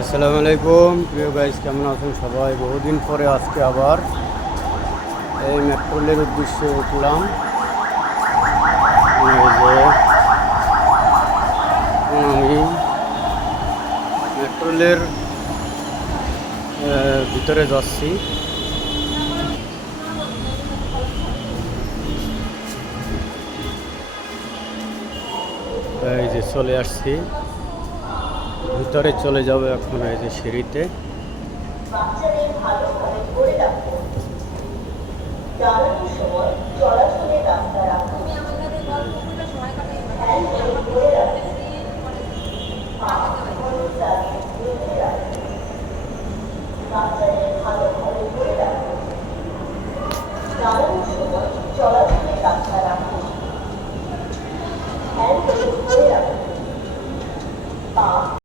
আসসালামু আলাইকুম। প্রিয় গাইজ কেমন আছেন সবাই? বহুদিন পরে আজকে আবার এই মেট্রোলের উদ্দেশ্যে উঠলাম। আমি মেট্রোলের ভিতরে যাচ্ছি। এই যে চলে আসছি। ভিতরে চলে যাবে এখন এই যে সিঁড়িতে।